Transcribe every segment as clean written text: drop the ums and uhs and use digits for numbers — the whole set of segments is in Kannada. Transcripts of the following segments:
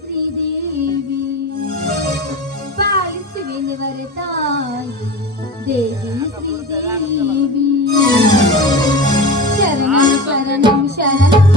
ಶ್ರೀದೇವಿ ಪಾಲಿಸುವೆನುವರ ತಾಯಿ ದೇವಿ ಶ್ರೀದೇವಿ ಶರಣಂ ಶರಣಂ ಶರಣಂ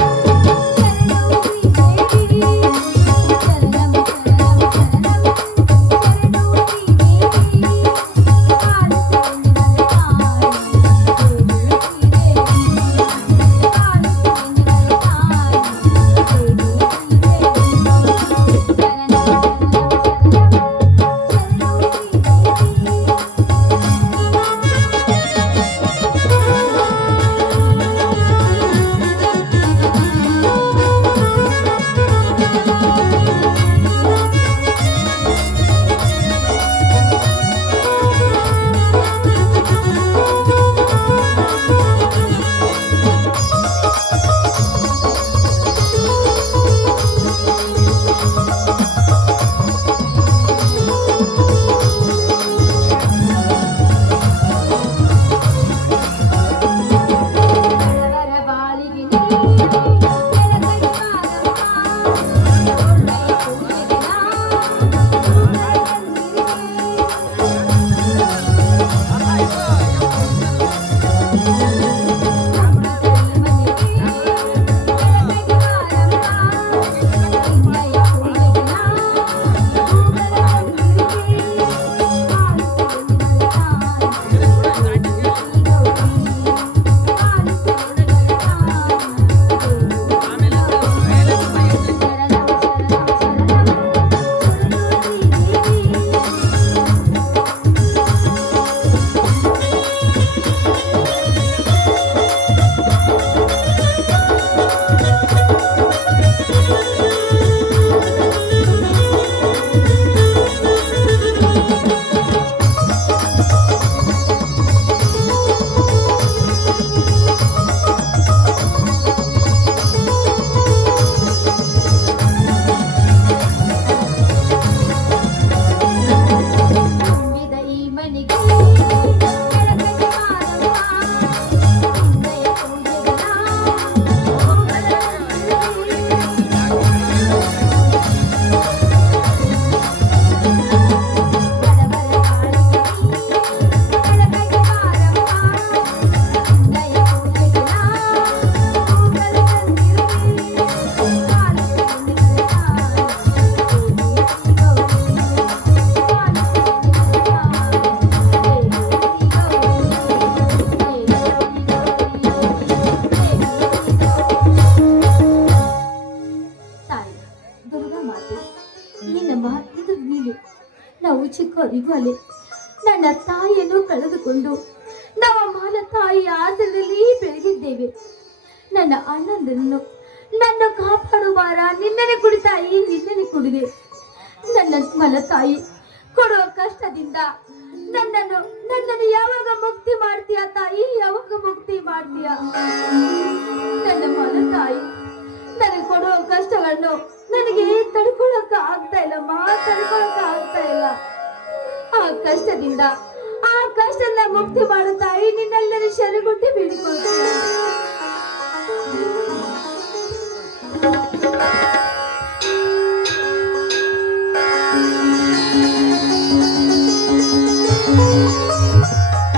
ಚಿಕ್ಕವರಿಗೂ ನನ್ನ ತಾಯಿಯನ್ನು ಕಳೆದುಕೊಂಡು ನಮ್ಮ ಮಾನ ತಾಯಿಯ ಆಸರೆಯಲ್ಲಿ ಬೆಳೆದಿದ್ದೇವೆ. ನನ್ನ ಅಣ್ಣಂದರನ್ನು ನನ್ನ ಕಾಪಾಡುವಾರ ನಿನ್ನನೆ ಕುಡಿ ತಾಯಿ, ನಿನ್ನನೆ ಕುಡಿದೆ. ನನ್ನ ಮನ ತಾಯಿ ಕೊಡುವ ಕಷ್ಟದಿಂದ ನನ್ನನ್ನು ಯಾವಾಗ ಮುಕ್ತಿ ಮಾಡ್ತೀಯ ತಾಯಿ, ಯಾವಾಗ ಮುಕ್ತಿ ಮಾಡ್ತೀಯ? ನನ್ನ ಮನ ತಾಯಿ ನನಗೆ ಕೊಡುವ ಕಷ್ಟಗಳನ್ನು ನನಗೆ ತಡ್ಕೊಳಕ ಆಗ್ತಾ ಇಲ್ಲ, ತಡ್ಕೊಳಕ ಆಗ್ತಾ ಇಲ್ಲ. ಆ ಕಷ್ಟದಿಂದ ಮುಕ್ತಿ ಮಾಡು ತಾಯಿ, ನಿನ್ನೆಲ್ಲರೂ ಶರಣುಗುಟ್ಟಿ ಬೇಡಿಕೊಳ್ತೀನಿ.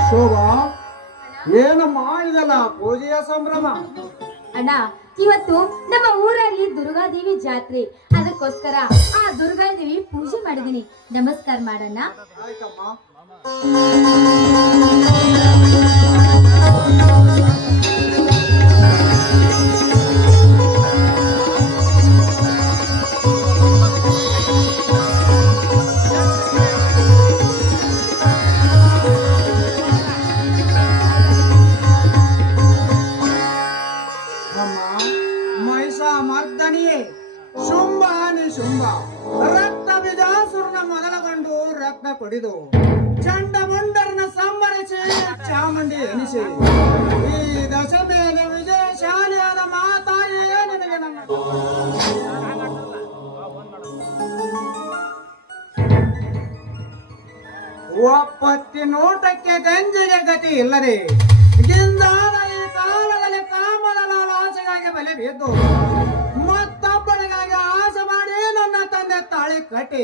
ಶೋಭಾ, ಏನಮ್ಮ ಇದೆಲ್ಲ ಪೂಜೆಯ ಸಂಭ್ರಮ? ಅಣ್ಣ, ಇವತ್ತು ನಮ್ಮ ಊರಲ್ಲಿ ದುರ್ಗಾದೇವಿ ಜಾತ್ರೆ, ಅದಕ್ಕೋಸ್ಕರ ಆ ದುರ್ಗಾದೇವಿ ಪೂಜೆ ಮಾಡಿದೀನಿ. ನಮಸ್ಕಾರ ಮಾಡಣ್ಣ. ಮರ್ದನಿಯೇ ಶುಂಭಾನಿ ಶುಂಭ ರಕ್ತ ಬಿಜಾಸುರನ ಮೊದಲಗೊಂಡು ರಕ್ತ ಕೊಡಿದು ಚಂಡಮುಂಡರನ ಸಂಬರಿಸಿ ಚಾಮುಂಡಿ ಎನಿಸಿ ಈ ದಶಮೇಲೆ ವಿಜಯಶಾಲಿಯಾದ ಮಾತಾಯೇ ನಿನಗೆ ನನ್ನ ಒಪ್ಪತ್ತಿ ನೋಟಕ್ಕೆ ಗಂಜಿಗೆ ಗತಿ ಇಲ್ಲದೆ ಗಿಂದಾದ ಈ ಕಾಲದಲ್ಲಿ ಕಾಮದ ಆಸೆಗಾಗಿ ಬಲೆ ಬಿದ್ದು ಮತ್ತೊಬ್ಬನಿಗಾಗಿ ಆಸೆ ಮಾಡಿ ನನ್ನ ಕಟಿ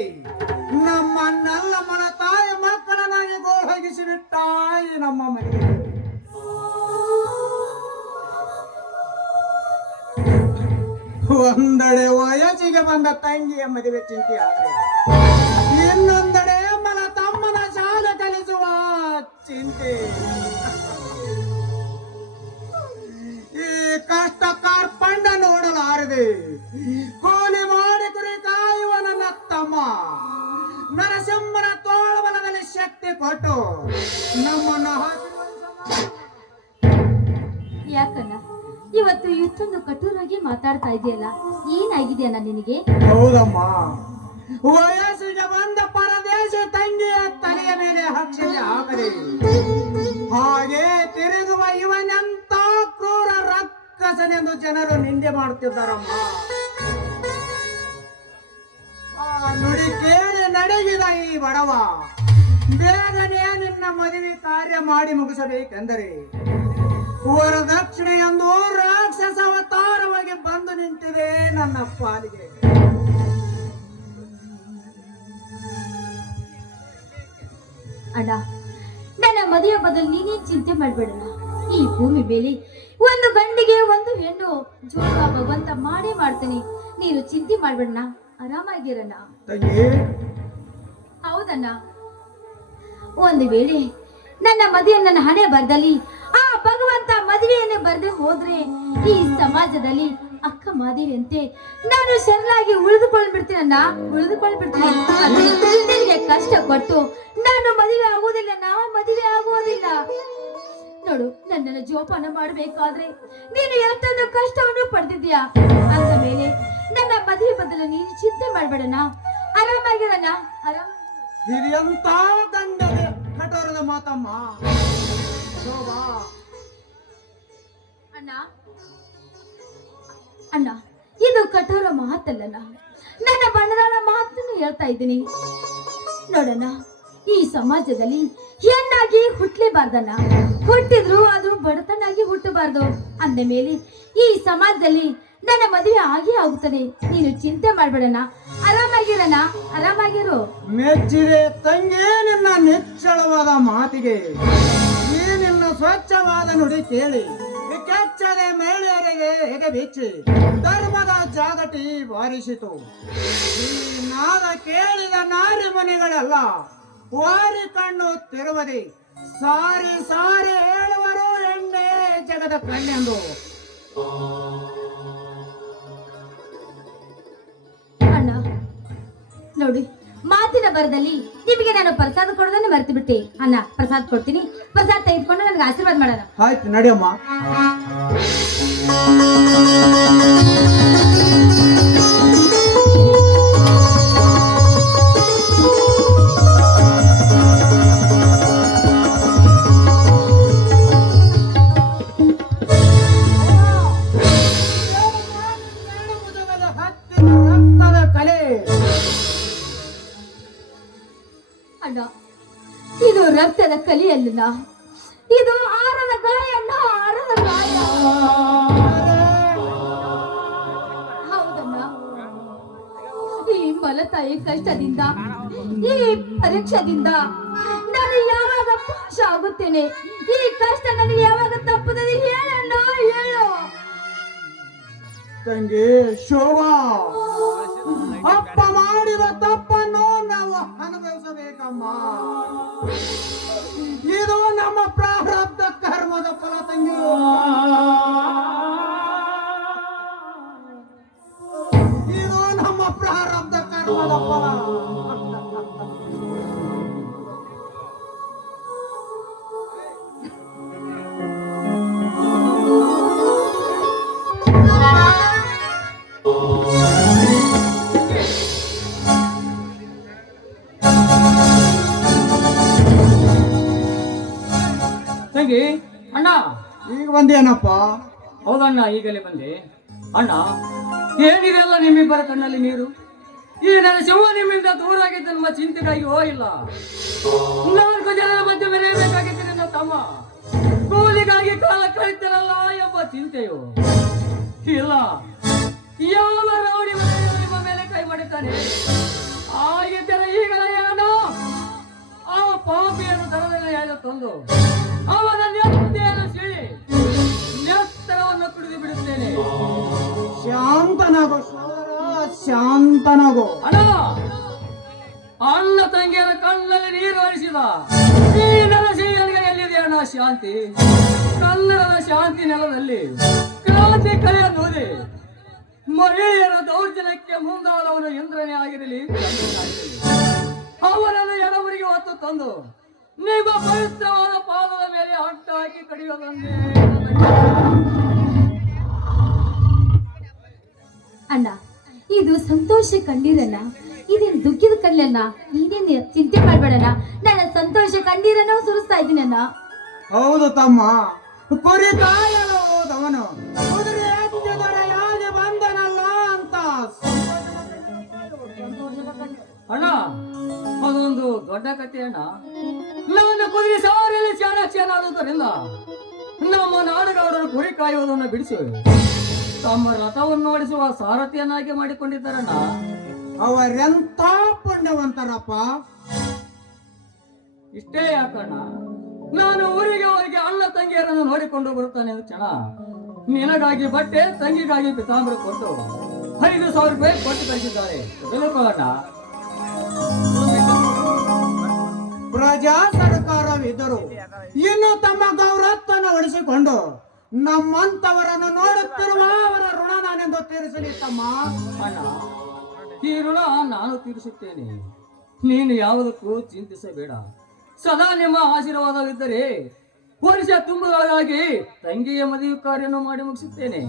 ನಮ್ಮನ್ನೆಲ್ಲ ಮನ ತಾಯಿ ಮಕ್ಕಳನ್ನಾಗಿ ಗೋಳಗಿಸಿ ಬಿಟ್ಟ ಈ ನಮ್ಮ ಮನೆಗೆ. ಒಂದೆಡೆ ವಯಸ್ಸಿಗೆ ಬಂದ ತಂಗಿಯ ಮದುವೆ ಚಿಂತೆ ಆದ್ರೆ ಇನ್ನೊಂದೆಡೆ ಮನ ತಮ್ಮನ ಶಾಲೆ ಕಲಿಸುವ ಚಿಂತೆ. ಈ ಕಷ್ಟ ಕಾರ್ಪಂಡ ನೋಡಲಾರದೆ ಕೂಲಿ ಮಾಡಿ ಕುರಿ ಕಾಯುವ ನನ್ನ ತಮ್ಮ ನರಸಿಂಹನ ತೋಳಬಲದಲ್ಲಿ ಶಕ್ತಿ ಕೊಟ್ಟು ನಮ್ಮನ್ನು ಯಾಕಣ್ಣ ಇವತ್ತು ಇಷ್ಟೊಂದು ಕಠೋರಾಗಿ ಮಾತಾಡ್ತಾ ಇದೆಯಲ್ಲ, ಏನಾಗಿದೆಯಣ್ಣ ನಿನಗೆ? ಹೌದಮ್ಮ, ವಯಸ್ಸಿಗೆ ಬಂದ ಪರದೇಶ ತಂಗಿಯ ತಲೆಯ ಮೇಲೆ ಹಕ್ಷತೆ ಹಾಕದೆ ಹಾಗೆ ತಿರುಗುವ ಇವನೆಂತ ಕ್ರೂರ ರಕ್ಕಸನೆಂದು ಜನರು ನಿಂದೆ ಮಾಡುತ್ತಿದ್ದಾರಮ್ಮ. ಆ ನುಡಿ ಕೇಳಿ ನಡಗಿದ ಈ ಬಡವ ಬೇಗನೆ ನಿನ್ನ ಮದುವೆ ಕಾರ್ಯ ಮಾಡಿ ಮುಗಿಸಬೇಕೆಂದರೆ ವರದಕ್ಷಿಣೆ ಎಂದು ರಾಕ್ಷಸ ಅವತಾರವಾಗಿ ಬಂದು ನಿಂತಿದೆ ನನ್ನ ಪಾಲಿಗೆ. ಅಣ್ಣ, ನನ್ನ ಮದುವೆ ಬದಲು ನೀನೇನ್ ಚಿಂತೆ ಮಾಡ್ಬೇಡಣ್ಣ. ಈ ಭೂಮಿ ಮೇಲೆ ಒಂದು ಗಂಡಿಗೆ ಒಂದು ಹೆಣ್ಣು ಜೋಗ ಭಗವಂತ ಮಾಡೇ ಮಾಡ್ತಾನೆ. ನೀನು ಚಿಂತೆ ಮಾಡ್ಬೇಡಣ್ಣ, ಆರಾಮಾಗಿರಣ್ಣ. ಹೌದಣ್ಣ, ಒಂದು ವೇಳೆ ನನ್ನ ಮದುವೆ ನನ್ನ ಹಣೆ ಬರ್ದಲ್ಲಿ ಆ ಭಗವಂತ ಮದುವೆಯನ್ನೇ ಬರ್ದೆ ಹೋದ್ರೆ ಈ ಸಮಾಜದಲ್ಲಿ ಅಕ್ಕ ಮಾದೇವಿಯಂತೆ ನಾನು ಶರಣಾಗಿ ಉಳಿದುಕೊಂಡ್ಬಿಡ್ತೀನಣ್ಣ, ಉಳಿದುಕೊಂಡ್ಬಿಡ್ತೀನಿ. ನಿನಗೆ ಕಷ್ಟ ಕೊಟ್ಟು ನಾನು ಮದುವೆ ಆಗುವುದಿಲ್ಲ, ನಾವು ಮದುವೆ ಆಗುವುದಿಲ್ಲ. ನೋಡು, ನನ್ನನ್ನು ಜೋಪಾನ ಮಾಡಬೇಕಾದ್ರೆ ನೀನು ಎಷ್ಟೊಂದು ಕಷ್ಟವನ್ನು ಪಡೆದಿದ್ಯಾ. ಅಂದ ಮೇಲೆ ನನ್ನ ಮದುವೆ ಬದಲು ನೀನು ಚಿಂತೆ ಮಾಡ್ಬೇಡಣ್ಣ, ಆರಾಮಾಗಿರಣ್ಣ. ಹಿರಿಯಂತ ದಂಡದ ಕಠೋರದ ಮಾತಮ್ಮ. ಅಣ್ಣ ಅಣ್ಣ, ಇದು ಕಠೋರ ಮಾತಲ್ಲಣ್ಣ, ನನ್ನ ಬಣ್ಣದ ಮಾತನ್ನು ಹೇಳ್ತಾ ಇದ್ದೀನಿ. ನೋಡಣ್ಣ, ಈ ಸಮಾಜದಲ್ಲಿ ಹೆಣ್ಣಾಗಿ ಹುಟ್ಟಲೇಬಾರ್ದಣ್ಣ, ಹುಟ್ಟಿದ್ರು ಅದು ಬಡತನಾಗಿ ಹುಟ್ಟಬಾರ್ದು. ಅಂದ ಮೇಲೆ ಈ ಸಮಾಜದಲ್ಲಿ ನನ್ನ ಮದುವೆ ಆಗೇ ಆಗುತ್ತದೆ. ನೀನು ಚಿಂತೆ ಮಾಡ್ಬೇಡಣ್ಣ, ಆರಾಮಾಗಿರಣ್ಣ, ಆರಾಮಾಗಿರು. ಮೆಚ್ಚಿದೆ ತಂಗಿ ನಿನ್ನ ನಿಚ್ಚಳವಾದ ಮಾತಿಗೆ, ಈ ನಿನ್ನ ಸ್ವಚ್ಛವಾದ ನುಡಿ ಕೇಳಿ ಕೆಚ್ಚದೆ ಮಹಿಳೆಯರಿಗೆ ಎದೆ ಬಿಚ್ಚಿ ಧರ್ಮದ ಜಾಗಟಿ ಬಾರಿಸಿತು. ಈ ನಾದ ಕೇಳಿದ ನಾರಿ ಮನೆಗಳೆಲ್ಲ ವಾರಿ ಕಣ್ಣು ತಿರುವದೆ ಸಾರಿ ಸಾರಿ ಹೇಳುವರು ಎಣ್ಣೆ ಜಗದ ಕಣ್ಣೆಂದು. ಅಣ್ಣ ನೋಡಿ, ಮಾತಿನ ಬರದಲ್ಲಿ ನಿಮಗೆ ನಾನು ಪ್ರಸಾದ ಕೊಡೋದನ್ನ ಮರ್ತು ಬಿಟ್ಟೆ. ಅಣ್ಣ, ಪ್ರಸಾದ ಕೊಡ್ತೀನಿ, ಪ್ರಸಾದ ತೆಗೆದುಕೊಂಡು ನನಗೆ ಆಶೀರ್ವಾದ ಮಾಡೋಣ. ಆಯ್ತು, ನಡಿಯಮ್ಮ. ಅಣ್ಣ, ಇದು ರಕ್ತದ ಕಲಿಯಲ್ಲ, ಇದು ಆರದ ಗಾಯ ಅಣ್ಣ, ಆರದ ಗಾಯ. ಹೌದಣ್ಣ, ಈ ಮಲತಾಯಿ ಕಷ್ಟದಿಂದ, ಈ ಪರೀಕ್ಷದಿಂದ ನಾನು ಯಾವಾಗ ಪಾಶ ಆಗುತ್ತೇನೆ? ಈ ಕಷ್ಟ ನನಗೆ ಯಾವಾಗ ತಪ್ಪುತ್ತದೆ? ಹೇಳಣ್ಣ, ಹೇಳು. ತಂಗಿ ಶೋಭಾ, ಅಪ್ಪ ಮಾಡಿದ ತಪ್ಪನ್ನು ನಾವು ಅನುಭವಿಸಬೇಕಮ್ಮ. ಇದು ನಮ್ಮ ಪ್ರಾರಬ್ಧ ಕರ್ಮದ ಫಲ ತಂಗಿ. ಇದು ನಮ್ಮ ಪ್ರಾರಬ್ಧ ಕರ್ಮದ ಫಲ. ತಂಗಿ, ಅಣ್ಣ ಈಗ ಬಂದೇನಪ್ಪ? ಹೌದಣ್ಣ, ಈಗಲೇ ಬಂದೆ. ಅಣ್ಣ, ಏನಿದೆಲ್ಲ ನಿಮ್ಮಿಬ್ಬರ ಕಣ್ಣಲ್ಲಿ ನೀರು? ಈ ನನ್ನ ಶಿವ ನಿಮ್ಮಿಂದ ದೂರ ಆಗಿದ್ದ ನಮ್ಮ ಚಿಂತೆಗಾಗಿ ಇಲ್ಲ. 4 ಜನರ ಮಧ್ಯೆ ಮೆರೆಯಬೇಕಾಗಿತ್ತು ನನ್ನ ತಮ್ಮ. ಕೂಲಿಗಾಗಿ ಕಾಲ ಕಳಿತರಲ್ಲ ಎಂಬ ಚಿಂತೆಯು ಇಲ್ಲ. ಯಾವ ರೌಡಿ ನಿಮ್ಮ ಮೇಲೆ ಕೈ ಮಾಡುತ್ತಾನೆ, ಆ ಹೊಡೆದು ತಂದು ಅವನ ನೆತ್ತಿಯನ್ನು ಸೀಳಿ ನೆತ್ತರವನ್ನು ಕುಡಿದು ಬಿಡುತ್ತೇನೆ. ಶಾಂತನಾಗೋ ಸೋದರ, ಶಾಂತನಾಗೋ. ಅಣ್ಣ ತಂಗಿಯರ ಕಣ್ಣಲ್ಲಿ ನೀರು ಹರಿಸಿದ ಈ ನರಸಿಂಹನಿಗೆ ಎಲ್ಲಿದೆ ಅಣ್ಣ ಶಾಂತಿ? ಕನ್ನಡದ ಶಾಂತಿ ನೆಲದಲ್ಲಿ ಕ್ರಾಂತಿ ಕಲೆಯ ನೋದಿ ಮಹಿಳೆಯರ ದೌರ್ಜನ್ಯಕ್ಕೆ ಮುಂದಾದವನು ಇಂದ್ರನೇ ಆಗಿರಲಿ, ಅವನನ್ನು ಎಡವರಿಗೆ ಹೊತ್ತು ತಂದು ನಿಮ್ಮ ಪವಿತ್ರವಾದ ಪಾದದ ಮೇಲೆ ಅಟ್ಟ ಹಾಕಿ ಕಡಿಯೋದೊಂದೇ. ಅಣ್ಣ, ಇದು ಸಂತೋಷ ಕಣ್ಣೀರನ್ನ, ಇದೇನು ದುಃಖದ ಕಣ್ಣಲ್ಲ. ನೀನೇನು ಚಿಂತೆ ಮಾಡ್ಬೇಡಣ್ಣ, ನನ್ನ ಸಂತೋಷ ಕಣ್ಣೀರನ್ನು ಸುರಿಸ್ತಾ ಇದ್ದೀನಣ್ಣ. ಹೌದು ತಮ್ಮ, ಕುರಿ ಕಾಯಲು ಹೋದವನು ಕುದುರೆ ಎತ್ತಿದೊರೆಯಾಗಿ ಬಂದನಲ್ಲ ಅಂತ. ಅಣ್ಣ, ಅದೊಂದು ದೊಡ್ಡ ಕಥೆ ಅಣ್ಣ. ನಾನು ಕುದುರೆ ಸಾರಿಯಲ್ಲಿ ಚಾಣಾಕ್ಷನಾದುದರಿಂದ ನಮ್ಮ ನಾಡುಗೌಡರು ಕುರಿ ಕಾಯುವುದನ್ನು ಬಿಡಿಸಿ ತಮ್ಮ ರಥವನ್ನು ಓಡಿಸುವ ಸಾರಥಿಯನ್ನಾಗಿ ಮಾಡಿಕೊಂಡಿದ್ದಾರಣ್ಣ. ಅವರೆಂತ ಪುಣ್ಯವಂತರಪ್ಪ. ಇಷ್ಟೇ ಯಾಕಣ್ಣ, ನಾನು ಊರಿಗೆ ಹೋಗಿ ಅಣ್ಣ ತಂಗಿಯರನ್ನು ನೋಡಿಕೊಂಡು ಬರುತ್ತಾನೆ ಕ್ಷಣ ನಿನಗಾಗಿ ಬಟ್ಟೆ, ತಂಗಿಗಾಗಿ ಪಿತಾಂಬರ ಕೊಟ್ಟು 5,000 ರೂಪಾಯಿ ಕೊಟ್ಟು ಕಳಿಸಿದ್ದಾರೆ. ತಿಳ್ಕೊಳ್ಳೋಣ. ಪ್ರಜಾ ಸರ್ಕಾರವಿದ್ದರು ಇನ್ನು ತಮ್ಮ ಗೌರವವನ್ನು ಉಳಿಸಿಕೊಂಡು ನಮ್ಮಂತವರನ್ನು ನೋಡುತ್ತಿರುವ ಅವರ ಋಣ ನಾನೆಂದು ತೀರಿಸಲಿ ತಮ್ಮ. ಅಣ್ಣ, ಈ ಋಣ ನಾನು ತೀರಿಸುತ್ತೇನೆ. ನೀನು ಯಾವುದಕ್ಕೂ ಚಿಂತಿಸಬೇಡ. ಸದಾ ನಿಮ್ಮ ಆಶೀರ್ವಾದವಿದ್ದರೆ ವರ್ಷ ತುಂಬುಗಳಾಗಿ ತಂಗಿಯ ಮದುವೆ ಕಾರ್ಯವನ್ನು ಮಾಡಿ ಮುಗಿಸುತ್ತೇನೆ.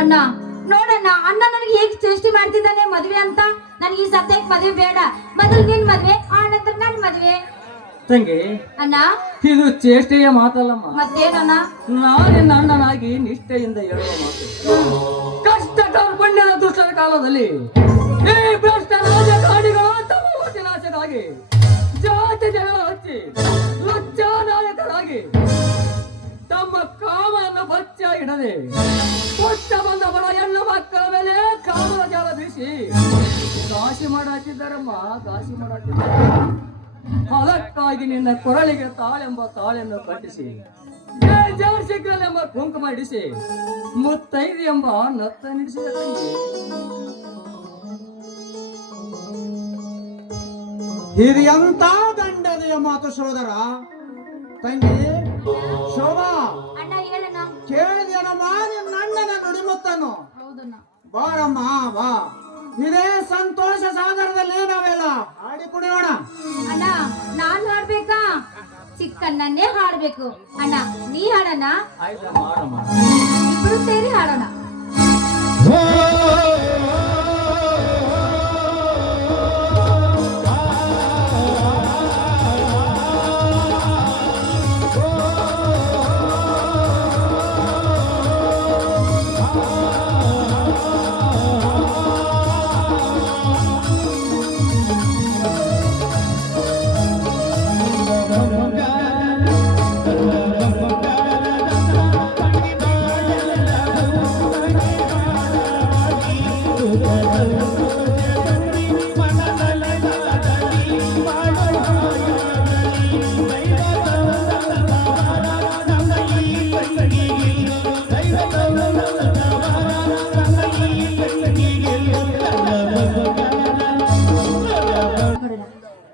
ಅಣ್ಣ ನೋಡಣ್ಣ, ಅಣ್ಣ ನನಗೆ ಹೇಗೆ ಚೇಷ್ಟೆ ಮಾಡ್ತಿದ್ದಾನೆ ಮದ್ವೆ ಅಂತ. ನನಗೆ ಈ ಸದ್ಯಕ್ಕೆ ಮದ್ವೆ ಬೇಡ. ಮೊದಲು ನಿನ್ ಮದ್ವೆ, ಆ ನಂತರ ನನ್ ಮದ್ವೆ. ತಂಗಿ, ಅಣ್ಣ ಇದು ಚೇಷ್ಟೆಯ ಮಾತಲ್ಲಮ್ಮ. ಮತ್ತೇನಣ್ಣ? ನಾನಿನ್ನ ಅಣ್ಣನಾಗಿ ನಿಷ್ಠೆಯಿಂದ ಹೇಳುವ ಮಾತು. ಕಷ್ಟ ಕಾರ್ಪಣ್ಯದ ದುಷ್ಟರ ಕಾಲದಲ್ಲಿ ಈ ಭ್ರಷ್ಟ ರಾಜಕಾರಣಿಗಳು ತಮ್ಮ ವಿನಾಶಕ್ಕಾಗಿ ಜಾತಿ ಜಗಳ ಹಚ್ಚಿ ಲಜ್ಜಾನಾಯಕರಾಗಿ ತಮ್ಮ ಕಾಮವನ್ನು ಬಚ್ಚ ಇಡದೆ ಕೊಟ್ಟ ಬಂದ ಬಡ ಹೆಣ್ಣು ಮಕ್ಕಳ ಮೇಲೆ ಕಾಮದ ಜಾಲ ಬೀಸಿ ದಾಸಿ ಮಾಡಾಕಿದ್ದಾರಮ್ಮ, ದಾಸಿ ಮಾಡಾಕಿದ್ದಾರೆ. ಅದಕ್ಕಾಗಿ ನಿನ್ನ ಕೊರಳಿಗೆ ತಾಳೆಂಬ ತಾಳೆಯನ್ನು ಕಟ್ಟಿಸಿ ಜಾರ್ಸಿಗಳೆಂಬ ಕುಂಕುಮ ಇಡಿಸಿ ಮುತ್ತೈದು ಎಂಬ ನತ್ತ ನಿಡಿಸಿದ ತಂಗಿ. ಇದು ಎಂತ ದಂಡನೆಯ ಮಾತು ಸೋದರ. ತಂಗಿ ಶೋಭಾ, ಅಣ್ಣ ಹೇಳಣ್ಣ. ಕೇಳಿದೇನಮ್ಮ ನಿನ್ನ ಅಣ್ಣನ ನುಡಿಮುತ್ತನ್ನು? ಹೌದಣ್ಣ. ಬಾರಮ್ಮ ಬಾ, ಇದೇ ಸಂತೋಷ ಸಾಗರದಲ್ಲಿ ನಾವೆಲ್ಲ ಹಾಡಿ ಕುಡಿಯೋಣ. ಅಣ್ಣ ನಾನ್ ಹಾಡ್ಬೇಕಾ? ಚಿಕ್ಕಣ್ಣನ್ನೇ ಹಾಡ್ಬೇಕು. ಅಣ್ಣ ನೀ ಹಾಡಣ್ಣ, ಆಯ್ತಾ ಮಾಡಮ್ಮ. ಇಬ್ರು ಸೇರಿ ಹಾಡೋಣ.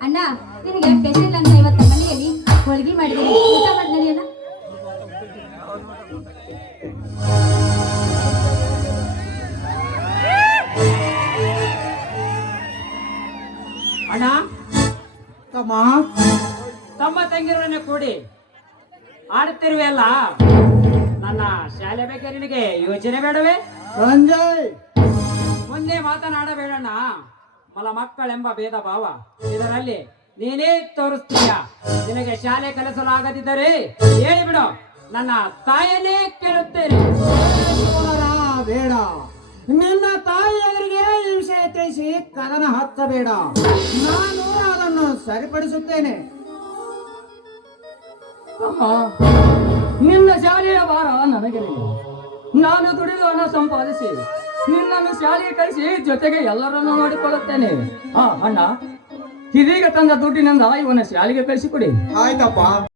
ಅಣ್ಣ ನಿನಗೆ ಸ್ಪೆಷಲ್ ಅಂತ ಇವತ್ತು ಮನೆಯಲ್ಲಿ ಹೋಳಿಗೆ ಮಾಡಿದ್ದೀನಿ, ಊಟ ಮಾಡಿ ನಡಿಯೋಣ. ಅಣ್ಣ, ತಮ್ಮ ತಮ್ಮ ತಂಗಿರನ್ನ ಕೂಡಿ ಆಡುತ್ತಿರುವೆ ಅಲ್ಲ, ನನ್ನ ಶಾಲೆ ಬಗ್ಗೆ ನಿನಗೆ ಯೋಚನೆ ಬೇಡವೇ? ಸಂಜಯ್, ಮುಂದೆ ಮಾತನಾಡಬೇಡಣ್ಣ. ಮಕ್ಕಳೆಂಬ ಭೇದ ಭಾವ ಇದರಲ್ಲಿ ನೀನೇ ತೋರಿಸ್ತೀಯ. ನಿನಗೆ ಶಾಲೆ ಕಲಿಸಲಾಗದಿದ್ದರೆ ಹೇಳಿಬಿಡು, ನನ್ನ ತಾಯಿಯನ್ನೇ ಕೇಳುತ್ತೇನೆ. ಬೇಡ, ನಿನ್ನ ತಾಯಿಯವರಿಗೆ ಈ ವಿಷಯ ತಿಳಿಸಿ ಕದನ ಹಚ್ಚಬೇಡ. ನಾನು ಅದನ್ನು ಸರಿಪಡಿಸುತ್ತೇನೆ. ಅಮ್ಮ, ನಿನ್ನ ಶಾಲೆಯ ಭಾರ ನನಗೆ ನೀನು. ನಾನು ದುಡಿದು ಹಣ ಸಂಪಾದಿಸಿ ನಿನ್ನನ್ನು ಶಾಲೆಗೆ ಕಳಿಸಿ ಜೊತೆಗೆ ಎಲ್ಲರನ್ನು ನೋಡಿಕೊಳ್ಳುತ್ತೇನೆ. ಅಣ್ಣ, ಇದೀಗ ತಂದ ದುಡ್ಡಿನಿಂದ ಇವನ ಶಾಲೆಗೆ ಕಳಿಸಿಕೊಡಿ. ಆಯ್ತಪ್ಪ.